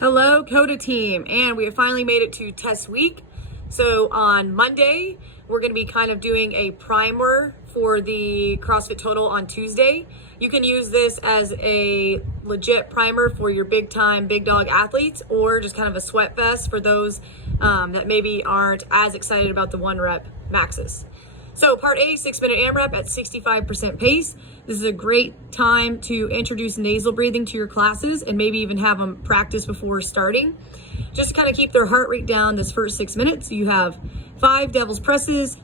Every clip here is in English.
Hello, COTA team, and we have finally made it to test week. So on Monday, we're going to be kind of doing a primer for the CrossFit Total on Tuesday. You can use this as a legit primer for your big time, big dog athletes, or just kind of a sweat vest for those that maybe aren't as excited about the 1 rep maxes. So part A, 6-minute AMRAP at 65% pace. This is a great time to introduce nasal breathing to your classes and maybe even have them practice before starting. Just to kind of keep their heart rate down this first 6 minutes. You have 5 devil's presses,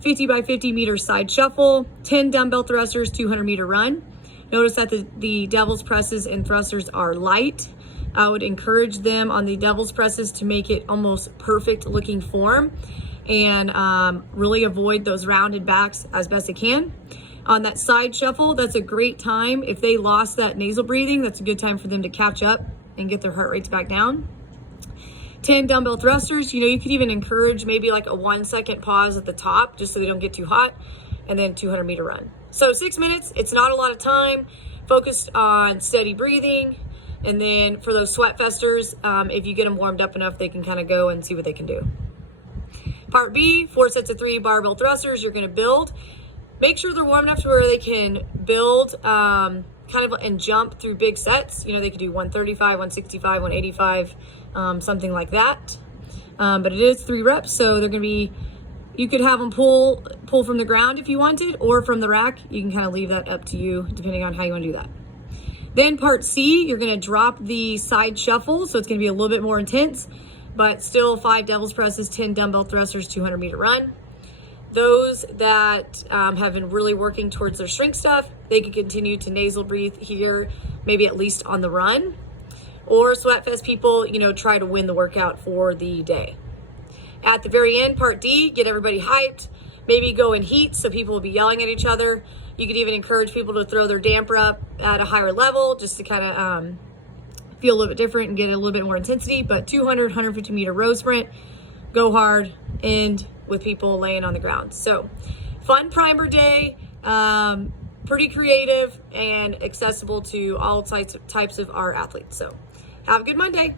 50 by 50 meter side shuffle, 10 dumbbell thrusters, 200 meter run. Notice that the devil's presses and thrusters are light. I would encourage them on the devil's presses to make it almost perfect looking form and really avoid those rounded backs as best they can. On that side shuffle, that's a great time. If they lost that nasal breathing, that's a good time for them to catch up and get their heart rates back down. 10 dumbbell thrusters, you could even encourage maybe like a 1 second pause at the top just so they don't get too hot, and then 200 meter run. So 6 minutes, it's not a lot of time, focused on steady breathing. And then for those sweat festers, if you get them warmed up enough, they can kind of go and see what they can do. Part B, 4 sets of 3 barbell thrusters you're going to build. Make sure they're warm enough to where they can build kind of and jump through big sets. They could do 135, 165, 185, something like that. But it is 3 reps, so they're going to be, you could have them pull from the ground if you wanted, or from the rack. You can kind of leave that up to you depending on how you want to do that. Then part C, you're going to drop the side shuffle, so it's going to be a little bit more intense, but still 5 devil's presses, 10 dumbbell thrusters, 200 meter run. Those that have been really working towards their strength stuff, they can continue to nasal breathe here, maybe at least on the run. Or sweat fest people, try to win the workout for the day. At the very end, part D, get everybody hyped. Maybe go in heats so people will be yelling at each other. You could even encourage people to throw their damper up at a higher level just to kind of feel a little bit different and get a little bit more intensity. But 200, 150 meter row sprint, go hard, end with people laying on the ground. So fun primer day, pretty creative and accessible to all types of our athletes. So have a good Monday.